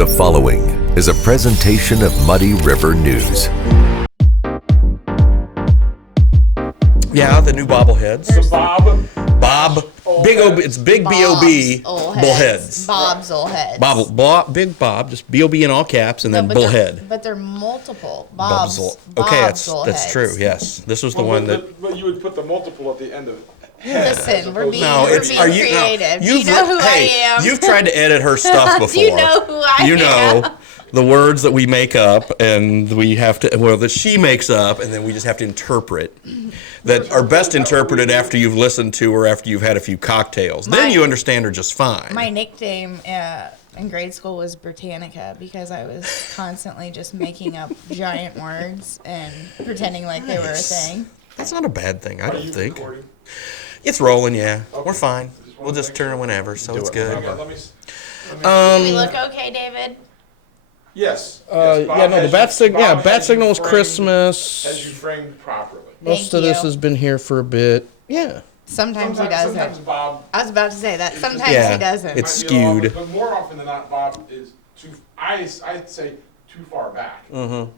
The following is a presentation of Muddy River News. Yeah, the new bobbleheads. Bob. Big O. It's big B-O-B. Bullheads. Bob's old heads. Big Bob. Just B-O-B in all caps and then bullhead. But they're multiple. Bob's okay, that's true. Yes, this was the one that. But you would put the multiple at the end of it. Listen, we're being creative. You know who I am. You've tried to edit her stuff before. Do you know who I am? You know the words that we make up, and we have to. Well, that she makes up, and then we just have to interpret. That are best interpreted after you've listened to or after you've had a few cocktails. Then you understand her just fine. My nickname in grade school was Britannica because I was constantly just making up giant words and pretending like they were a thing. That's not a bad thing, I don't think. Recording? It's rolling, yeah. Okay. We're fine. We'll just turn it whenever, so it's good. Okay, let me Do we look okay, David? Yes. The bat signal. Yeah, bat signal was Christmas. As you framed properly. Most of this has been here for a bit. Yeah. Sometimes he doesn't. Sometimes Bob. I was about to say that. Sometimes he doesn't. It's skewed. But more often than not, Bob is I'd say too far back. Mm-hmm.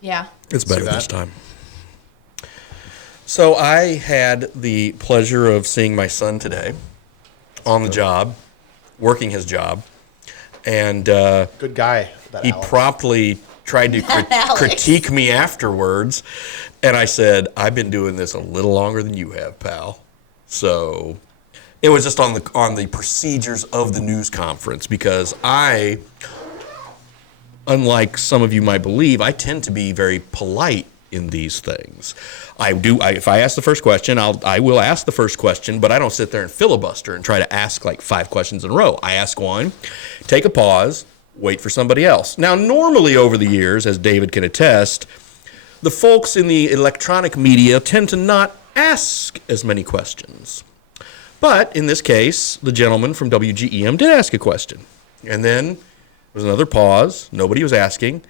Yeah. It's better this time. So I had the pleasure of seeing my son today on the job, working his job. And good guy. He promptly tried to critique me afterwards. And I said, I've been doing this a little longer than you have, pal. So it was just on the procedures of the news conference because I, unlike some of you might believe, I tend to be very polite in these things. If I ask the first question, I will ask the first question, but I don't sit there and filibuster and try to ask like 5 questions in a row. I ask one, take a pause, wait for somebody else. Now, normally over the years, as David can attest, the folks in the electronic media tend to not ask as many questions. But in this case, the gentleman from WGEM did ask a question. And then there was another pause. Nobody was asking.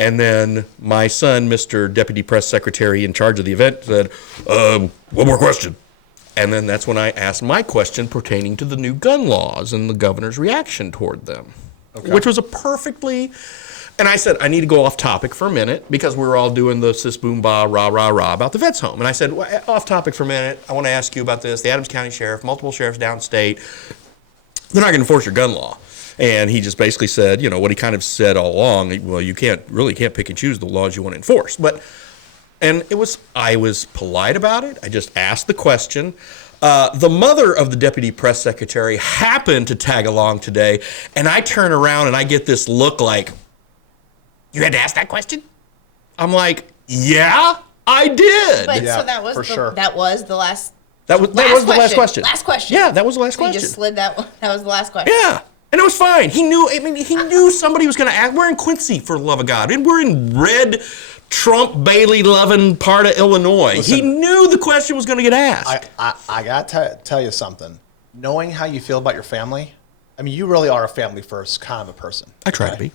And then my son, Mr. Deputy Press Secretary in charge of the event, said, one more question. And then that's when I asked my question pertaining to the new gun laws and the governor's reaction toward them, which was and I said, I need to go off topic for a minute because we were all doing the sis boom ba rah rah rah about the vet's home. And I said, off topic for a minute, I want to ask you about this. The Adams County Sheriff, multiple sheriffs downstate, they're not going to enforce your gun law. And he just basically said, what he kind of said all along, well, you can't pick and choose the laws you want to enforce. I was polite about it. I just asked the question. The mother of the deputy press secretary happened to tag along today, and I turn around and I get this look like, you had to ask that question? I'm like, yeah, I did. But yeah, so that was that was the last. That was the last question. Last question. Yeah, that was the last question. You just slid that one. That was the last question. Yeah. And it was fine. He knew somebody was going to ask. We're in Quincy, for the love of God. And we're in red, Trump, Bailey-loving part of Illinois. Listen, he knew the question was going to get asked. I got to tell you something. Knowing how you feel about your family, you really are a family-first kind of a person. I try to be.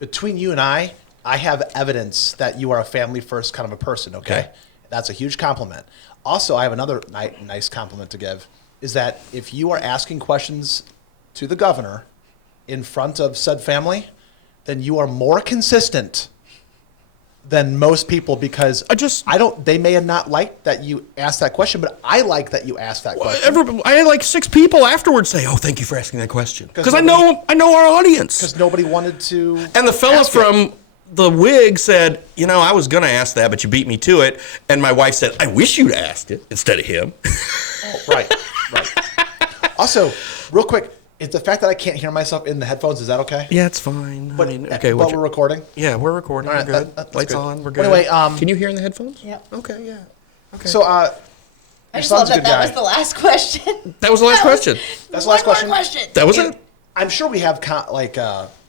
Between you and I have evidence that you are a family-first kind of a person, okay? That's a huge compliment. Also, I have another nice compliment to give. Is that if you are asking questions to the governor in front of said family, then you are more consistent than most people because they may have not liked that you asked that question, but I like that you asked that question. I had like 6 people afterwards say, "Oh, thank you for asking that question," because I know our audience. Because nobody wanted to. And the fella from the wig said, I was going to ask that, but you beat me to it. And my wife said, I wish you'd asked it instead of him. Oh, right. Also, real quick, is the fact that I can't hear myself in the headphones, is that okay? Yeah, it's fine. But we're recording? Yeah, we're recording. All right, we're good. That's Lights good. on. We're good. Anyway, can you hear in the headphones? Yep. Okay, yeah. Okay. So, I just love that was the last question. That was the last question. That's the last question. That was it. I'm sure we have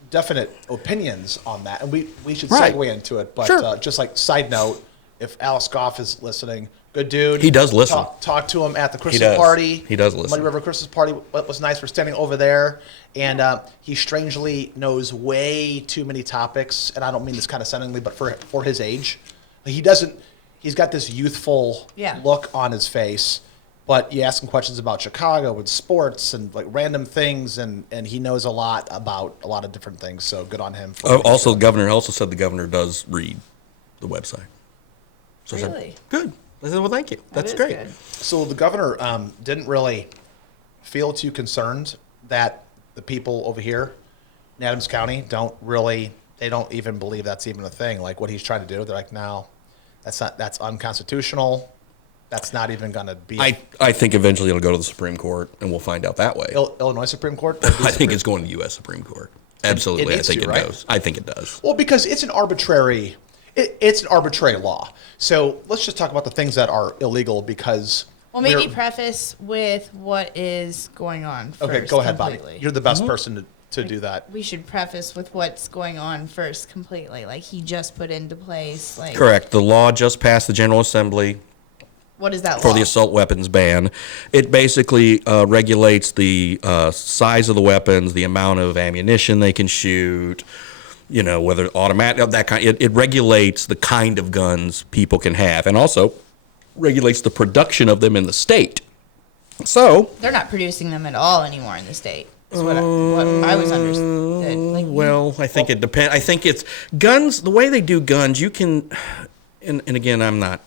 definite opinions on that, and we should segue into it. But just like side note, if Alice Goff is listening, good dude. He does listen. Talk to him at the Christmas party. He does listen. Muddy River Christmas party. What was nice, we're standing over there, and he strangely knows way too many topics, and I don't mean this condescendingly, but for his age, he doesn't. He's got this youthful look on his face, But you ask him questions about Chicago and sports and like random things, and he knows a lot about a lot of different things. So good on him. Also, the governor also said the governor does read the website. So I Really? said, good. I said, well, thank you. That's is great. good. So the governor didn't really feel too concerned that the people over here in Adams County they don't even believe that's even a thing. Like what he's trying to do, they're like, no, that's unconstitutional. That's not even going to be. I think eventually it'll go to the Supreme Court, and we'll find out that way. Illinois Supreme Court? I think it's going to the U.S. Supreme Court. Absolutely, I think it right? does. I think it does. Well, because it's an arbitrary law. So let's just talk about the things that are illegal because. Well, maybe preface with what is going on first. Okay, go ahead, completely. Bobby. You're the best person to do that. We should preface with what's going on first completely. Like he just put into place. Like Correct. The law just passed the General Assembly. What is that For law? the assault weapons ban. It basically regulates the size of the weapons, the amount of ammunition they can shoot, whether automatic, that kind. It regulates the kind of guns people can have, and also regulates the production of them in the state. So They're not producing them at all anymore in the state. Is what I was understood. Like, well, I think it depends. I think it's guns. The way they do guns, you can, and again, I'm not.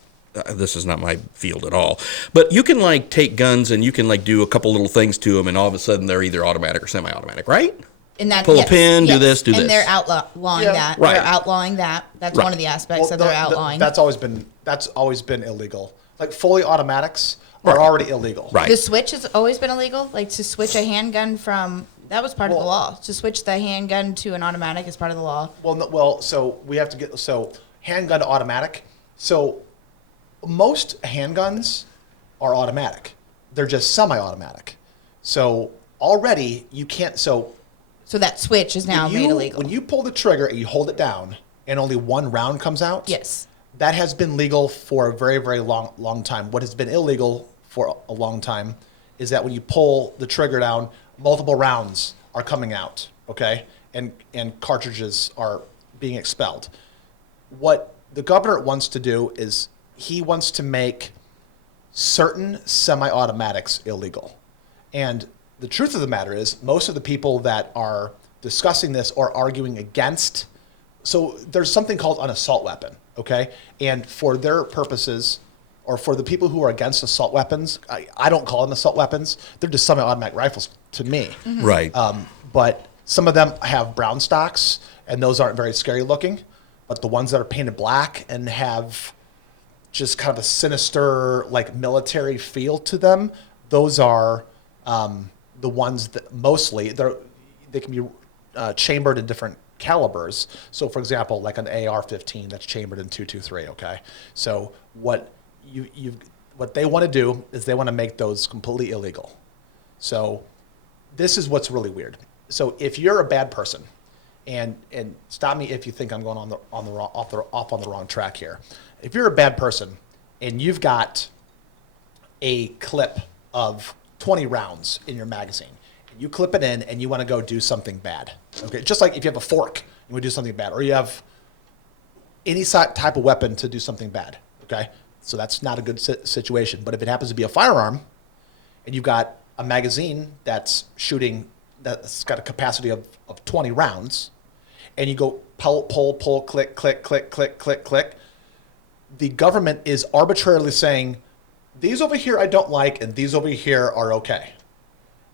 This is not my field at all. But you can take guns and you can do a couple little things to them, and all of a sudden they're either automatic or semi-automatic, right? and that, Pull a pin, do this, do this. And they're outlawing that. Right. They're outlawing that. That's one of the aspects that they're outlawing. That's always been illegal. Like fully automatics are already illegal. Right. The switch has always been illegal. Like to switch a handgun from that was part of the law. To switch the handgun to an automatic is part of the law. So we have to get handgun to automatic. So most handguns are automatic. They're just semi-automatic. So already you can't. So that switch is now made illegal. When you pull the trigger and you hold it down, and only one round comes out. Yes. That has been legal for a very, very long time. What has been illegal for a long time is that when you pull the trigger down, multiple rounds are coming out, okay? And cartridges are being expelled. What the governor wants to do is he wants to make certain semi-automatics illegal. And the truth of the matter is most of the people that are discussing this or arguing against, so there's something called an assault weapon, okay? And for their purposes, or for the people who are against assault weapons, I don't call them assault weapons. They're just semi-automatic rifles to me. Mm-hmm. Right. But some of them have brown stocks, and those aren't very scary looking. But the ones that are painted black and have just kind of a sinister, military feel to them, those are the ones that mostly, they can be chambered in different calibers. So, for example, like an AR-15 that's chambered in .223, okay? So what they want to do is they want to make those completely illegal. So this is what's really weird. So if you're a bad person, and stop me if you think I'm going off on the wrong track here. If you're a bad person and you've got a clip of 20 rounds in your magazine, and you clip it in and you want to go do something bad, okay? Just like if you have a fork, you want to do something bad, or you have any type of weapon to do something bad, okay? So that's not a good situation. But if it happens to be a firearm, and you've got a magazine that's got a capacity of 20 rounds, and you go pull, click, click, click, click, click, click, the government is arbitrarily saying, these over here I don't like, and these over here are okay.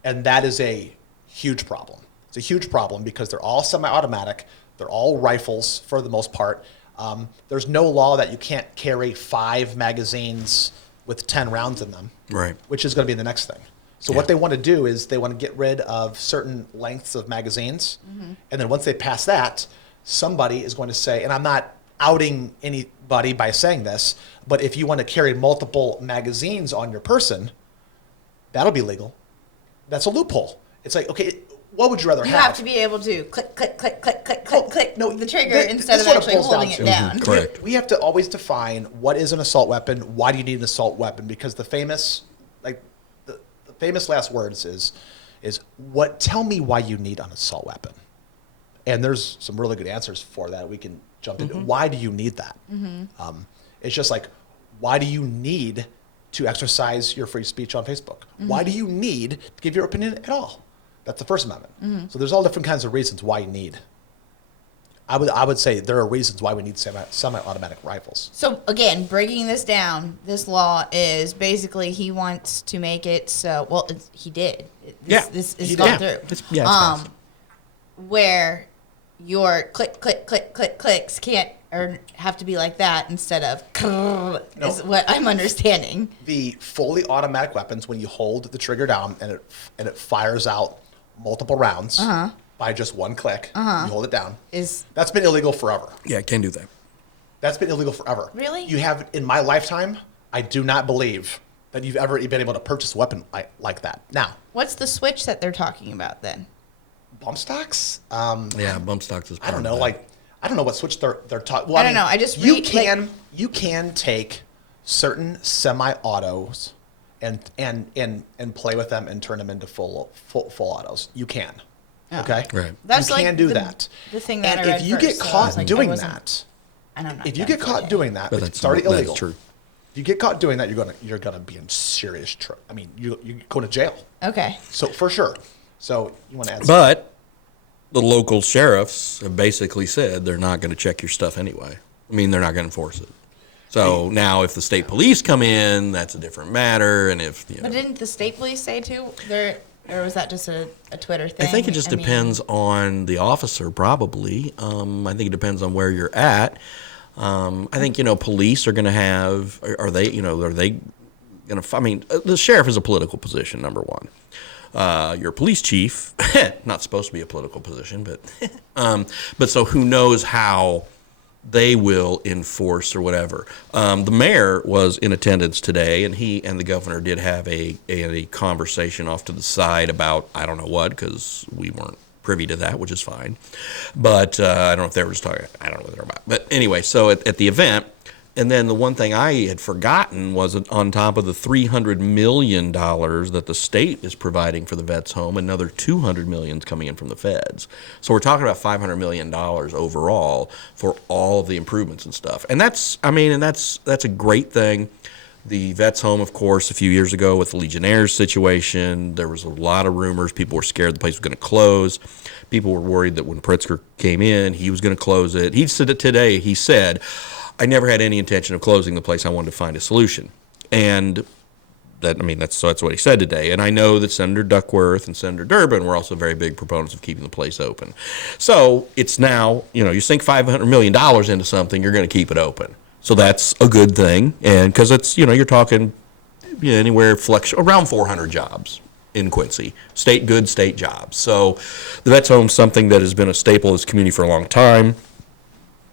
And that is a huge problem. It's a huge problem because they're all semi-automatic. They're all rifles for the most part. There's no law that you can't carry 5 magazines with 10 rounds in them, Right. which is going to be the next thing. So what they want to do is they want to get rid of certain lengths of magazines. Mm-hmm. And then once they pass that, somebody is going to say, and I'm not outing anybody by saying this, but if you want to carry multiple magazines on your person, that'll be legal. That's a loophole. It's like, okay, what would you rather have? You have to be able to click, click, click, click, click, click, click the trigger instead of what it actually boils down holding it to. down. Mhm. Correct. We have to always define what is an assault weapon. Why do you need an assault weapon? Because the famous last words is what? Tell me why you need an assault weapon. And there's some really good answers for that. We can jump into. Why do you need that? Mm-hmm. It's just like, why do you need to exercise your free speech on Facebook? Why do you need to give your opinion at all? That's the First Amendment. So there's all different kinds of reasons why you need. I would say there are reasons why we need semi-automatic rifles. So again, breaking this down, this law is basically he wants to make it so. Well, he did. This is gone through. It's fast. Where your clicks can't or have to be like that instead of is what I'm understanding. The fully automatic weapons, when you hold the trigger down and it fires out multiple rounds by just one click, you hold it down. That's been illegal forever. Yeah, can't do that. That's been illegal forever. Really? You have, in my lifetime, I do not believe that you've ever been able to purchase a weapon like that. Now, What's the switch that they're talking about then? bump stocks? Yeah, bump stocks is part I don't know. of that. Like, I don't know what switch they're talking. Well, I don't know. I just you read, can take certain semi-autos and play with them and turn them into full autos. You can. Okay. Right. That's you like can do that. The thing that And I read if you get first, so I caught was like, doing I wasn't- that, I don't know. if you get caught doing that, But it's already illegal. That's true. If you get caught doing that, you're gonna be in serious trouble. I mean, you go to jail. Okay. So for sure. So you want to add? But the local sheriffs have basically said they're not going to check your stuff anyway. I mean, they're not going to enforce it. So now, if the state police come in, that's a different matter. And if But didn't the state police say too? Or was that just a Twitter thing? I think it just depends on the officer, probably. I think it depends on where you're at. I think, police are going to have, are they going to, I mean, the sheriff is a political position, number one. Your police chief, not supposed to be a political position, but so who knows how they will enforce or whatever. The mayor was in attendance today, and he and the governor did have a conversation off to the side about I don't know what, because we weren't privy to that, which is fine. But I don't know if they were just talking. I don't know what they're about. But anyway, so at the event, and then the one thing I had forgotten was on top of the $300 million that the state is providing for the vets home, another $200 million is coming in from the feds. So we're talking about $500 million overall for all of the improvements and stuff. And that's a great thing. The vets home, of course, a few years ago with the Legionnaires situation, there was a lot of rumors. People were scared the place was going to close. People were worried that when Pritzker came in, he was going to close it. He said it today. He said, I never had any intention of closing the place. I wanted to find a solution. And that's what he said today. And I know that Senator Duckworth and Senator Durbin were also very big proponents of keeping the place open. So it's now, you sink $500 million into something, you're going to keep it open. So that's a good thing. And because it's, you're talking anywhere around 400 jobs in Quincy, good state jobs. So the Vets Home's something that has been a staple of this community for a long time.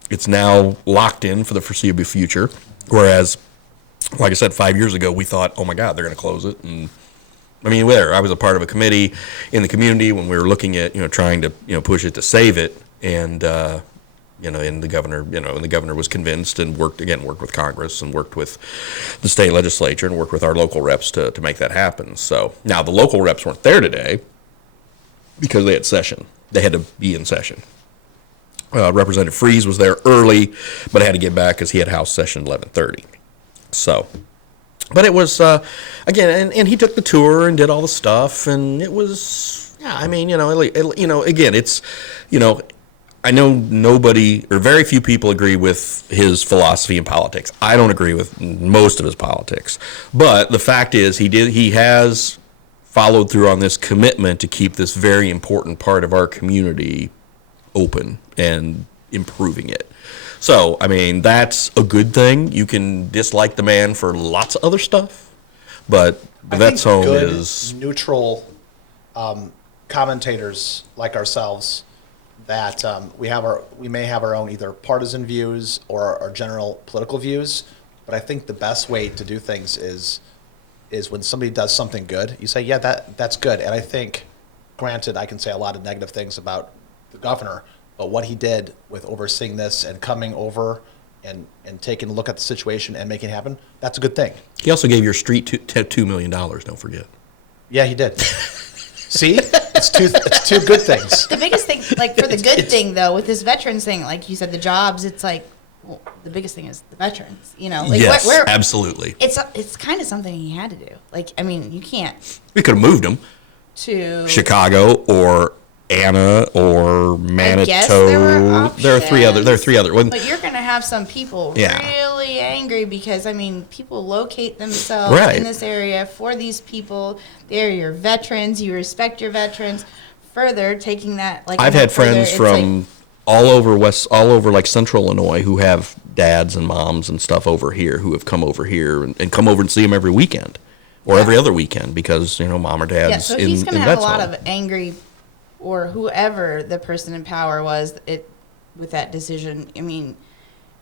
It's now locked in for the foreseeable future, whereas, like I said, 5 years ago, we thought, oh, my God, they're going to close it. And I was a part of a committee in the community when we were looking at, trying to, push it to save it. And, and the governor was convinced and worked with Congress and worked with the state legislature and worked with our local reps to make that happen. So now the local reps weren't there today because they had session. They had to be in session. Representative Freeze was there early, but had to get back because he had House session 11:30. So, but it was again, and he took the tour and did all the stuff, and it was, again, it's, I know nobody or very few people agree with his philosophy in politics. I don't agree with most of his politics, but the fact is, he has followed through on this commitment to keep this very important part of our community open and improving it. So, that's a good thing. You can dislike the man for lots of other stuff, but the Vets Home is neutral commentators like ourselves that we may have our own either partisan views or our general political views, but I think the best way to do things is when somebody does something good, you say, yeah, that's good. And I think, granted, I can say a lot of negative things about the governor, but what he did with overseeing this and coming over and taking a look at the situation and making it happen, that's a good thing. He also gave your street $2 million, don't forget. Yeah, he did. See? It's two good things. The biggest thing, like for the good thing though, with this veterans thing, like you said, the jobs, it's like, well, the biggest thing is the veterans. You know, like Yes, we're absolutely. It's kind of something he had to do. Like, I mean, you can't We could have moved him to Chicago or Anna or Manitou. I guess there were There are three other. But you're going to have some people Yeah. really angry because, I mean, people locate themselves Right. in this area for these people. They're your veterans. You respect your veterans. Further, taking that, like, I've had friends from all over like Central Illinois who have dads and moms and stuff over here who have come over here and come over and see them every weekend or every other weekend because mom or dad's yeah, so in he's going to in have a vet's lot home. of angry, or whoever the person in power was with that decision. I mean,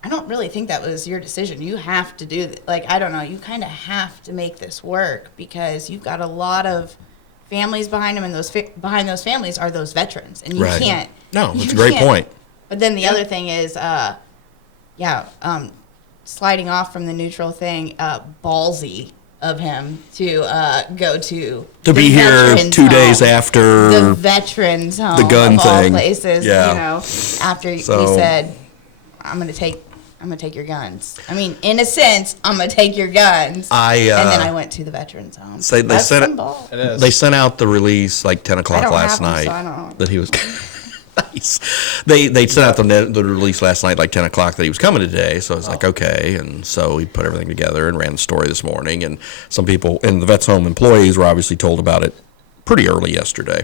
I don't really think that was your decision. You have to do like, I don't know, you kind of have to make this work because you've got a lot of families behind them, and behind those families are those veterans, and you Right. can't. No, that's you a great can't- point. But then the other thing is, sliding off from the neutral thing, ballsy of him to go to To the be here veterans 2 days home. after The veterans home, the gun of all thing. places, Yeah. after So- he said, I'm gonna take your guns. I mean, in a sense, I'm gonna take your guns. And then I went to the veterans home. They That's sent some it- ball. It is. They sent out the release like 10 o'clock don't last have 'em, night so I don't- that he was nice. They sent out the release last night like 10 o'clock that he was coming today. So I was like, okay. And so he put everything together and ran the story this morning. And some people in the Vets Home employees were obviously told about it pretty early yesterday.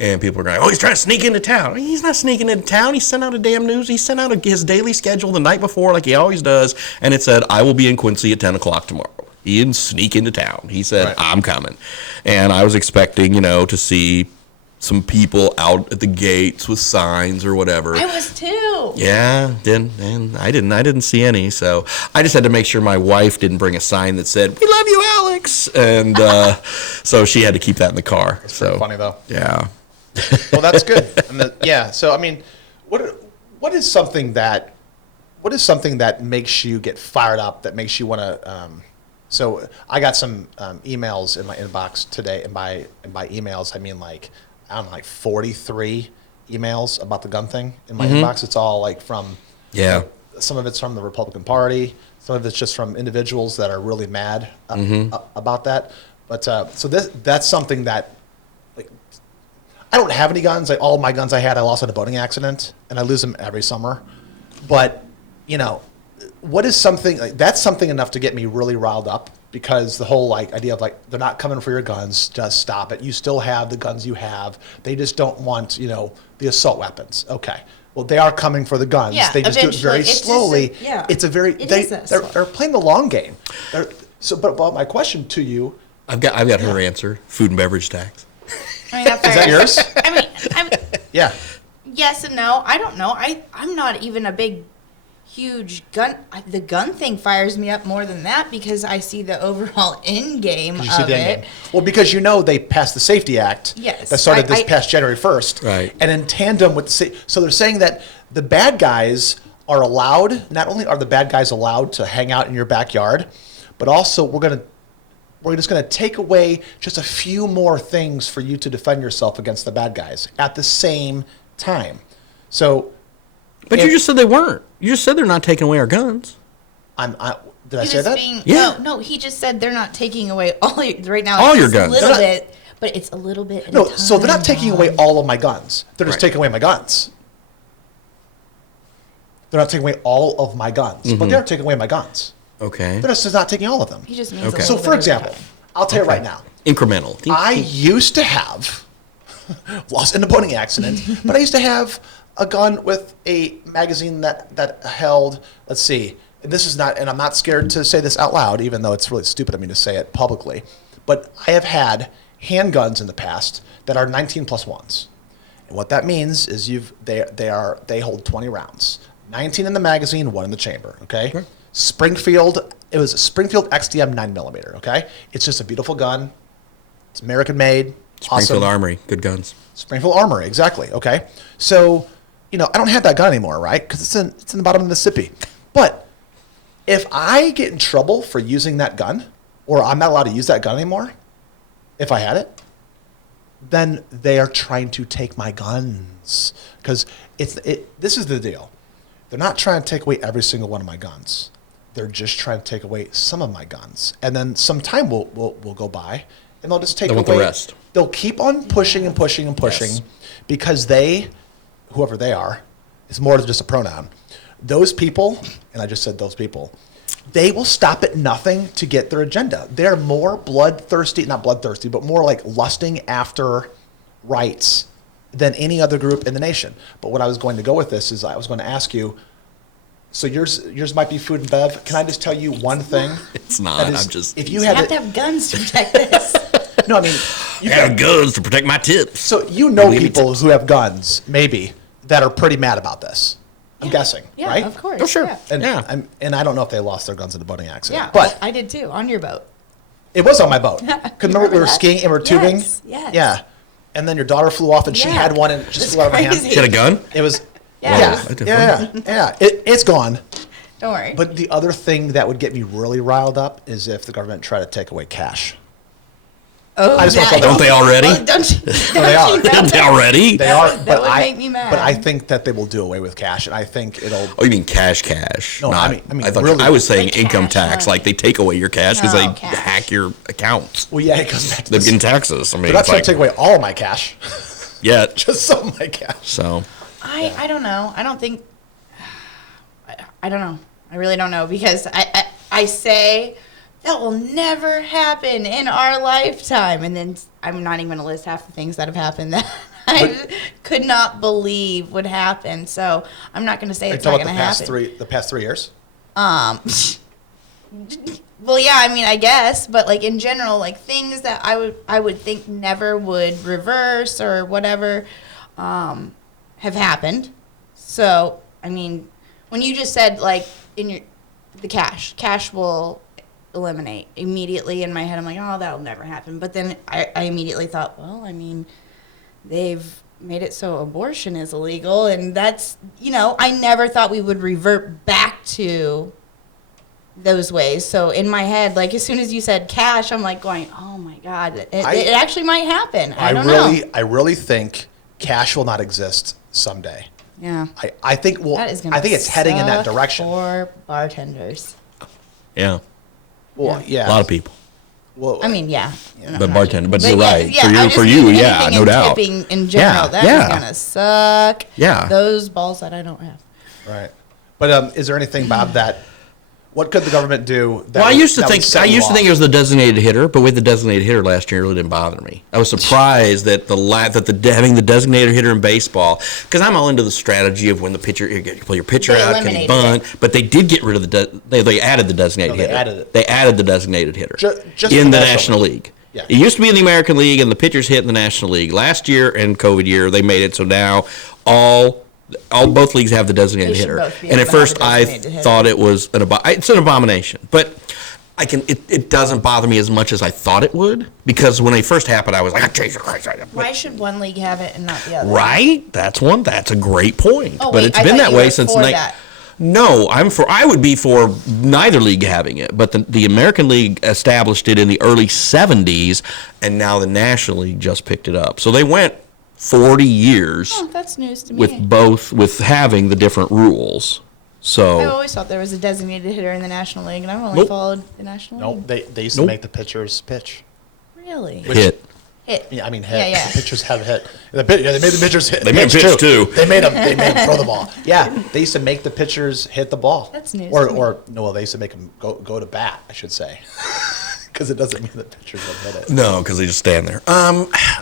And people are going, oh, he's trying to sneak into town. He's not sneaking into town. He sent out a damn news. He sent out his daily schedule the night before like he always does. And it said, I will be in Quincy at 10 o'clock tomorrow. He didn't sneak into town. He said, Right. I'm coming. And I was expecting, to see some people out at the gates with signs or whatever. I was too. Yeah, and I didn't see any. So I just had to make sure my wife didn't bring a sign that said, we love you, Alex. And so she had to keep that in the car. That's so pretty funny, though. Yeah. Well, that's good. Yeah. So, I mean, what is something that makes you get fired up? That makes you want to? So, I got some emails in my inbox today, and by emails I mean like 43 emails about the gun thing in my inbox. It's all like from some of it's from the Republican Party, some of it's just from individuals that are really mad about that. But so that's something that. I don't have any guns. All my guns I lost in a boating accident, and I lose them every summer. But, what is something that's something enough to get me really riled up, because the whole idea of they're not coming for your guns, just stop it. You still have the guns you have. They just don't want the assault weapons. Okay. Well, they are coming for the guns. Yeah, they just do it very eventually. It's just slowly. it's a They're playing the long game. But my question to you, I've got her answer. Food and beverage tax. I mean, is that yours? I mean, Yeah. yes and no. I don't know. I'm not even a big, huge gun. The gun thing fires me up more than that because I see the overall end game You see of the end it. game. Well, because they passed the Safety Act Yes, that started this past January 1st. Right. And in tandem with so they're saying that the bad guys are allowed, not only are the bad guys allowed to hang out in your backyard, but also we're just going to take away just a few more things for you to defend yourself against the bad guys at the same time. So, But you just said they weren't. You just said they're not taking away our guns. did I He say was that? Yeah. No, he just said they're not taking away all your, right now. All it's your just guns. A little They're not- bit, but it's a little bit. At No, a time, so they're not taking away Bob. all of my guns. They're just Right. taking away my guns. They're not taking away all of my guns, but they're taking away my guns. Okay. They're just not taking all of them. He just means Okay. a So, little for bit example, at a time. I'll tell you right now, Incremental. I used to have, lost in a boating accident, but I used to have a gun with a magazine that held, let's see, and this is not, and I'm not scared to say this out loud, even though it's really stupid of me to say it publicly, but I have had handguns in the past that are 19 plus ones. And what that means is they hold 20 rounds. 19 in the magazine, 1 in the chamber, okay? Sure. Springfield, it was a Springfield XDM 9mm, okay? It's just a beautiful gun. It's American made. Springfield awesome. Armory. Good guns. Springfield Armory, exactly, okay? So, I don't have that gun anymore, right? Because it's in the bottom of the Mississippi. But if I get in trouble for using that gun, or I'm not allowed to use that gun anymore, if I had it, then they are trying to take my guns. Because this is the deal. they're not trying to take away every single one of my guns. They're just trying to take away some of my guns. And then some time will go by, and they'll just take away the rest. They'll keep on pushing and pushing and pushing Yes. because they, whoever they are, is more than just a pronoun. Those people, and I just said those people, they will stop at nothing to get their agenda. They're more bloodthirsty, not bloodthirsty, but more like lusting after rights than any other group in the nation. But what I was going to go with this is I was going to ask you, so yours might be food and bev. Can I just tell you one thing? It's not. That is, I'm just. if you You had have to have guns to protect this. no, I mean, you I have guns to protect my tips. so you know Maybe people who have guns, maybe, that are pretty mad about this. I'm guessing, Yeah, right? of course. Oh, sure. Yeah, And, Yeah. and I don't know if they lost their guns in a boating accident. yeah but I did too, on your boat. it was on my boat. Because remember we were that? skiing and we were tubing? Yes, yes. Yeah. And then your daughter flew off and she Yeah. had one and it just It's flew out of my hand. crazy. She had a gun? It was, Yeah, yeah, it was- yeah. It's gone. Don't worry. But the other thing that would get me really riled up is if the government tried to take away cash. oh, I just wanna throw that Don't they already? Oh, don't you? they are. Don't they already? They are, That but would I make me mad. But I think that they will do away with cash, and I think it'll. Oh, you mean cash? No, Not, I mean thought really- I was saying Like income cash tax, money. like they take away your cash because No, they cash. hack your accounts. Well, yeah, it goes back to They're this. getting taxes. I mean, They're not it's trying like, to take away all of my cash, yet. just some of my cash. So I don't know. I don't think. I don't know. I really don't know because I say that will never happen in our lifetime, and then I'm not even going to list half the things that have happened that I could not believe would happen. So I'm not going to say Are you it's not talking going about to happen. the past 3 years? Well, yeah, I mean, I guess, but like in general, like things that I would think never would reverse or whatever, have happened. So, I mean, when you just said like the cash will eliminate immediately in my head. I'm like, oh, that'll never happen. But then I immediately thought, well, I mean, they've made it so abortion is illegal, and that's, I never thought we would revert back to those ways. So in my head, like as soon as you said cash, I'm like going, oh my God, it actually might happen. I don't know. I really think cash will not exist someday. Yeah. I think That is gonna I think it's heading in that suck direction. for bartenders. yeah, Well, yeah. a lot of people. Well, I mean, yeah. No, But not bartender, but you. you're right. I For just you, mean yeah, anything no in doubt. tipping in general, Yeah, that yeah. is gonna suck. Yeah. Those balls that I don't have. right. But is there anything, Bob, that what could the government do? That Well, I would- used to that would think set you off? it was the designated hitter, but with the designated hitter last year, it really didn't bother me. I was surprised that having the designated hitter in baseball, because I'm all into the strategy of when the pitcher you pull your pitcher They out, can he eliminated bunt? But they did get rid of they added the designated No, they hitter. added it. They added the designated hitter Just in for the National National League. Yeah. It used to be in the American League, and the pitchers hit in the National League. Last year and COVID year, they made it so now both leagues have the designated They should hitter. both be And able at to have first, a I designated hitter. thought it was it's an abomination, but it doesn't bother me as much as I thought it would, because when it first happened, I was like, Jesus Christ. Why should one league have it and not the other? Right? That's a great point. Oh, but wait, it's I been thought that you way were since for that. No, I would be for neither league having it, but the American League established it in the early 70s, and now the National League just picked it up. So they went 40 years Oh, that's news to me. with having the different rules. I So always thought there was a designated hitter in the National League, and I've only Nope. followed the National No, League. they used to Nope. make the pitchers pitch. Really? hit. Hit. Yeah, I mean hit. Yeah, yeah. The pitchers have a hit. They made the pitchers hit. They made them pitch, too. They made them throw the ball. Yeah, they used to make the pitchers hit the ball. That's news Or to me. they used to make them go to bat, I should say, because it doesn't mean the pitchers will hit it. No, because they just stand there.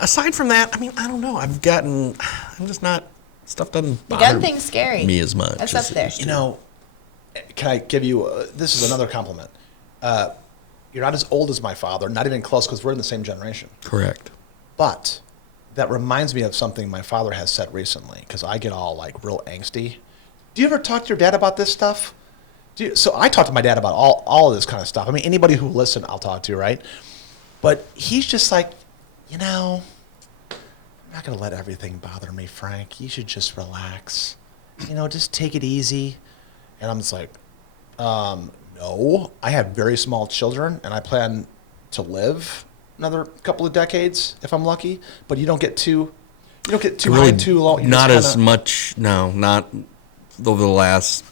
Aside from that, I mean, I don't know. I'm just not. Stuff doesn't The bother gun thing's scary. me as much. That's as up there. it used to. You know, can I give you? This is another compliment. You're not as old as my father, not even close, because we're in the same generation. Correct. But that reminds me of something my father has said recently, because I get all like real angsty. Do you ever talk to your dad about this stuff? So I talk to my dad about all of this kind of stuff. I mean, anybody who will listen, I'll talk to, right? But he's just like, I'm not going to let everything bother me, Frank. You should just relax. Just take it easy. And I'm just like, no. I have very small children, and I plan to live another couple of decades if I'm lucky. But you don't get too high too long. You Not just as kinda- much. No, not over the last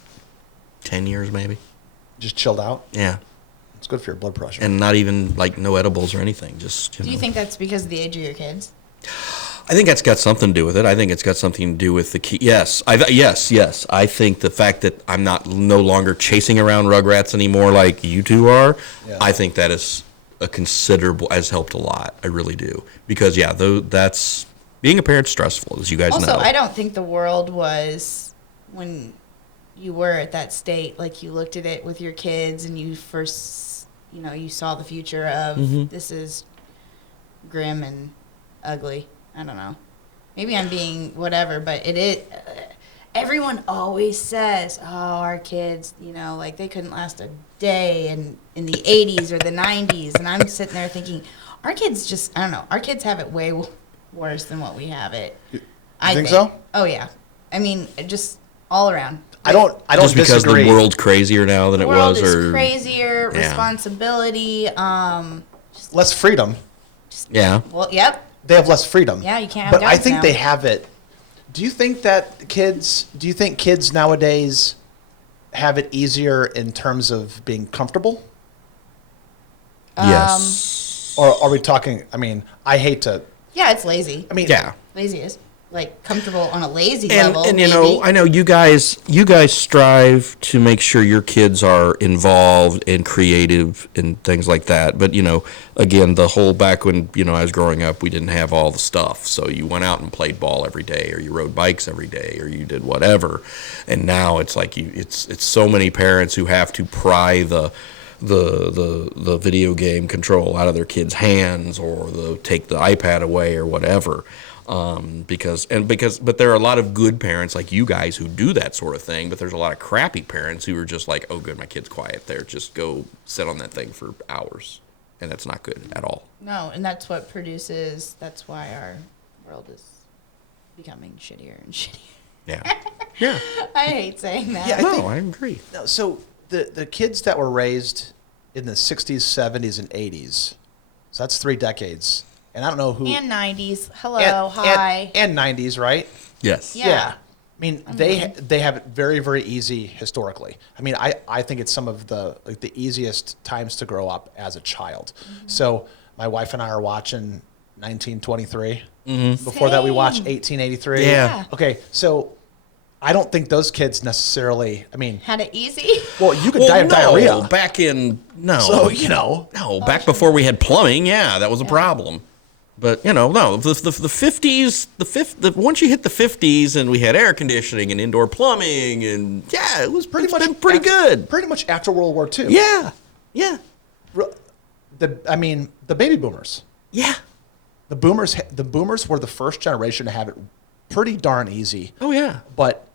10 years, maybe. Just chilled out. Yeah. It's good for your blood pressure. And not even like no edibles or anything. Just, Do you think that's because of the age of your kids? I think that's got something to do with it. I think it's got something to do with the key. Yes. Yes. I think the fact that I'm no longer chasing around Rugrats anymore like you two are, Yeah. I think that is has helped a lot. I really do. Because, yeah, that's being a parent's stressful, as you guys know. Also, I don't think the world was, when you were at that state, like you looked at it with your kids and you first, you saw the future of this is grim and ugly. I don't know. Maybe I'm being whatever, but it is. Everyone always says, "Oh, our kids, like they couldn't last a day in the '80s or the '90s," and I'm sitting there thinking, our kids just, I don't know. Our kids have it way worse than what we have it. I think so? Oh yeah. I mean, just all around. I don't just because disagree. the world's crazier now than The it world was, is or crazier, Yeah. responsibility. Less freedom. yeah. Well, yep. They have less freedom. Yeah, you can't have But I guns think now. they have it. Do you think kids nowadays have it easier in terms of being comfortable? Yes. Or are we talking, I hate to, Yeah, it's lazy. Yeah. Lazy is like comfortable on a lazy And level. I know you guys strive to make sure your kids are involved and creative and things like that. But again, the whole back when I was growing up, we didn't have all the stuff. So you went out and played ball every day, or you rode bikes every day, or you did whatever. And now it's like it's so many parents who have to pry the video game control out of their kids' hands, or take the iPad away, or whatever. But there are a lot of good parents like you guys who do that sort of thing, but there's a lot of crappy parents who are just like, oh, good, my kid's quiet there. Just go sit on that thing for hours. And that's not good at all. No, and that's what produces, that's why our world is becoming shittier and shittier. Yeah. Yeah. I hate saying that. Yeah, I agree. no, so the kids that were raised in the 60s, 70s, and 80s, so that's 3 decades. And I don't know who. And 90s. Hello, hi. And 90s, right? Yes. Yeah. I mean, they have it very, very easy historically. I think it's some of the easiest times to grow up as a child. Mm-hmm. So my wife and I are watching 1923. Before that, we watched Same. 1883. Yeah. Okay, so I don't think those kids necessarily. Had it easy? Well, you could die of diarrhea. Back in So back before we had plumbing, that was a problem. But the 50s, once you hit the 50s, and we had air conditioning and indoor plumbing, and it was pretty good. Pretty much after World War II. Yeah. The baby boomers. Yeah. The boomers were the first generation to have it pretty darn easy. Oh yeah. But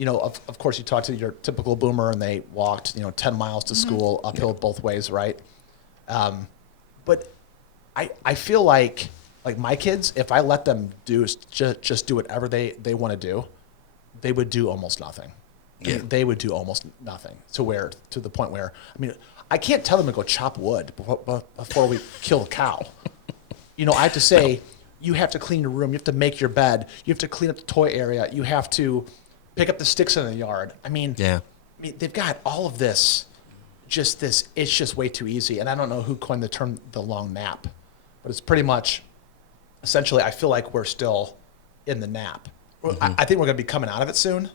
of course, you talk to your typical boomer, and they walked 10 miles to school uphill both ways, right? But I feel like my kids, if I let them just do whatever they want to do, they would do almost nothing. Yeah. They would do almost nothing to the point where I can't tell them to go chop wood before we kill a cow. I have to say, you have to clean your room, you have to make your bed, you have to clean up the toy area, you have to pick up the sticks in the yard. They've got all of this. It's just way too easy. And I don't know who coined the term the long nap, but it's pretty much, essentially, I feel like we're still in the nap. I think we're going to be coming out of it soon,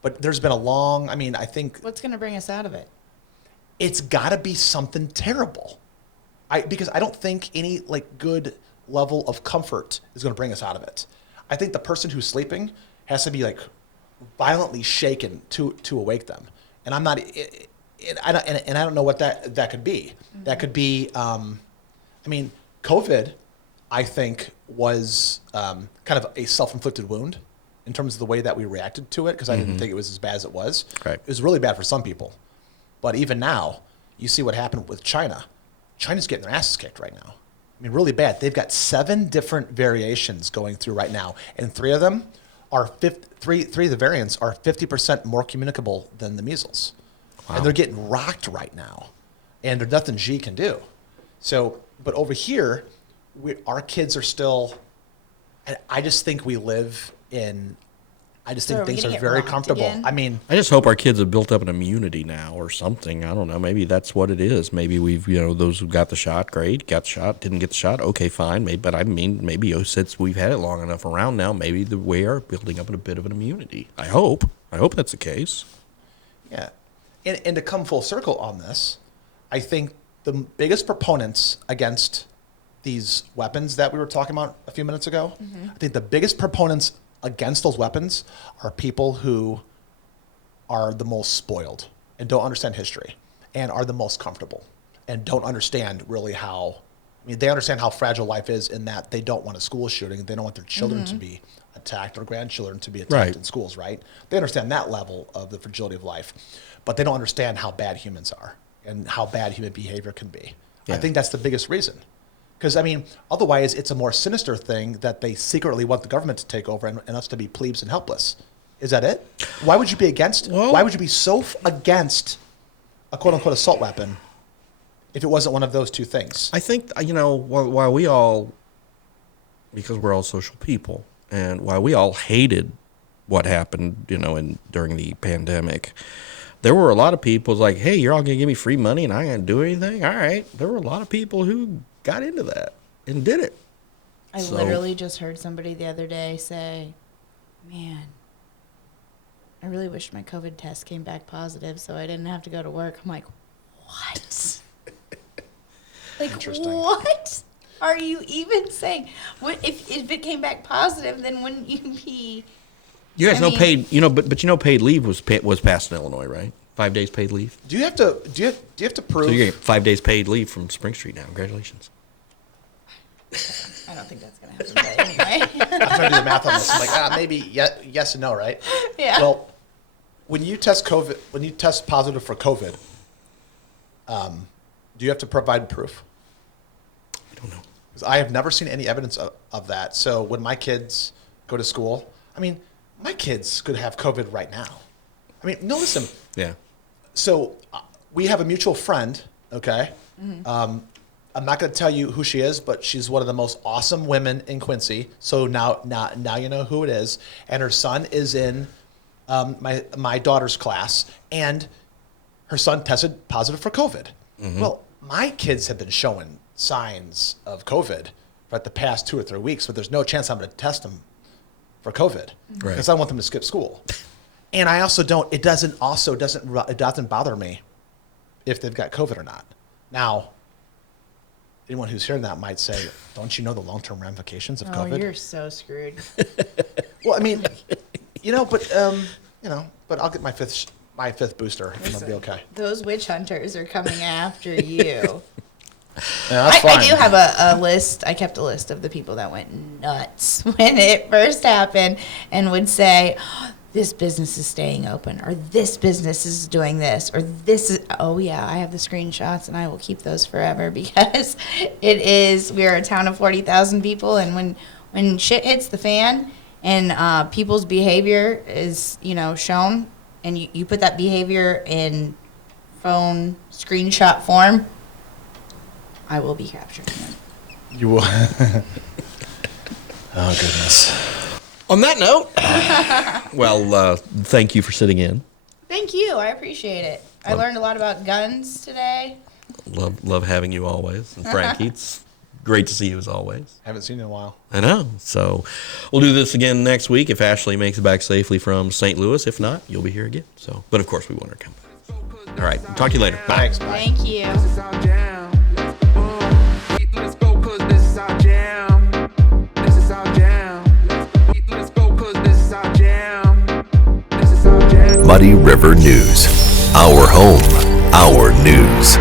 but there's been a long, I think What's going to bring us out of it? it's got to be something terrible. Because I don't think any good level of comfort is going to bring us out of it. I think the person who's sleeping has to be violently shaken to awake them. And I'm not, I don't know what that could be. Mm-hmm. That could be, COVID, I think, was kind of a self-inflicted wound in terms of the way that we reacted to it, because I didn't think it was as bad as it was. Right. It was really bad for some people. But even now, you see what happened with China. China's getting their asses kicked right now. Really bad. They've got 7 different variations going through right now, and 3 of them are three of the variants are 50% more communicable than the measles. Wow. And they're getting rocked right now, and there's nothing Xi can do. So, but over here, our kids are still, and I just think we live in I just So think are we things gonna are get very rocked comfortable. again? I mean, I just hope our kids have built up an immunity now or something. I don't know. Maybe that's what it is. Maybe we've, those who got the shot, great. Got the shot, didn't get the shot, okay, fine. Maybe, but I mean, maybe since we've had it long enough around now, maybe we are building up a bit of an immunity. I hope that's the case. yeah. And to come full circle on this, I think the biggest proponents against these weapons that we were talking about a few minutes ago, I think the biggest proponents against those weapons are people who are the most spoiled and don't understand history and are the most comfortable and don't understand really how, they understand how fragile life is in that they don't want a school shooting. They don't want their children to be attacked or grandchildren to be attacked Right. in schools, right? They understand that level of the fragility of life, but they don't understand how bad humans are and how bad human behavior can be. I Yeah. think that's the biggest reason. Because, otherwise it's a more sinister thing that they secretly want the government to take over and us to be plebes and helpless. Is that it? Why would you be against, Well- why would you be so against a quote-unquote assault weapon if it wasn't one of those two things? I think, while we all, because we're all social people, and while we all hated what happened, during the pandemic, there were a lot of people like, hey, you're all going to give me free money and I ain't going to do anything? All right. There were a lot of people who got into that and did it. I literally just heard somebody the other day say, man, I really wish my COVID test came back positive so I didn't have to go to work. I'm like, what? Like, Interesting. what are you even saying? What if it came back positive, then wouldn't you be... You guys I know mean- paid, but paid leave was passed in Illinois, right? 5 days paid leave. Do you have to prove? So you're getting 5 days paid leave from Spring Street now. Congratulations. I don't think that's going to happen, but anyway. I'm trying to do the math on this. I'm like, maybe yes and no, right? Yeah. Well, when you test positive for COVID, do you have to provide proof? I don't know. 'Cause I have never seen any evidence of that. So when my kids go to school, my kids could have COVID right now. No, listen. Yeah. So we have a mutual friend, okay? I'm not going to tell you who she is, but she's one of the most awesome women in Quincy. So now you know who it is. And her son is in my daughter's class, and her son tested positive for COVID. Well, my kids have been showing signs of COVID for the past 2 or 3 weeks, but there's no chance I'm going to test them for COVID Right. because I want them to skip school. And I also don't. It doesn't bother me if they've got COVID or not. Now, anyone who's hearing that might say, "Don't you know the long-term ramifications of Oh, COVID?" you're so screwed. Well, but I'll get my fifth booster and I'll be okay. Those witch hunters are coming after you. Yeah, that's I fine. do have a list. I kept a list of the people that went nuts when it first happened and would say, "Oh, this business is staying open, or this business is doing this, or this is," oh yeah, I have the screenshots and I will keep those forever because we are a town of 40,000 people, and when shit hits the fan and people's behavior is, shown, and you put that behavior in phone screenshot form, I will be capturing them. You will. Oh goodness. On that note, well, thank you for sitting in. Thank you. I appreciate it. I learned a lot about guns today. Love having you always. And Frankie, it's great to see you as always. Haven't seen you in a while. I know. So we'll do this again next week if Ashley makes it back safely from St. Louis. If not, you'll be here again. So, but of course, we want her to come back. All right. Talk to you later. Bye. Thanks. Bye. Thank you. This is our jam. Let's go, cause this is our jam. This is our jam. Let's go, cause this is our jam. This is our jam. Muddy River News. Our home, our news.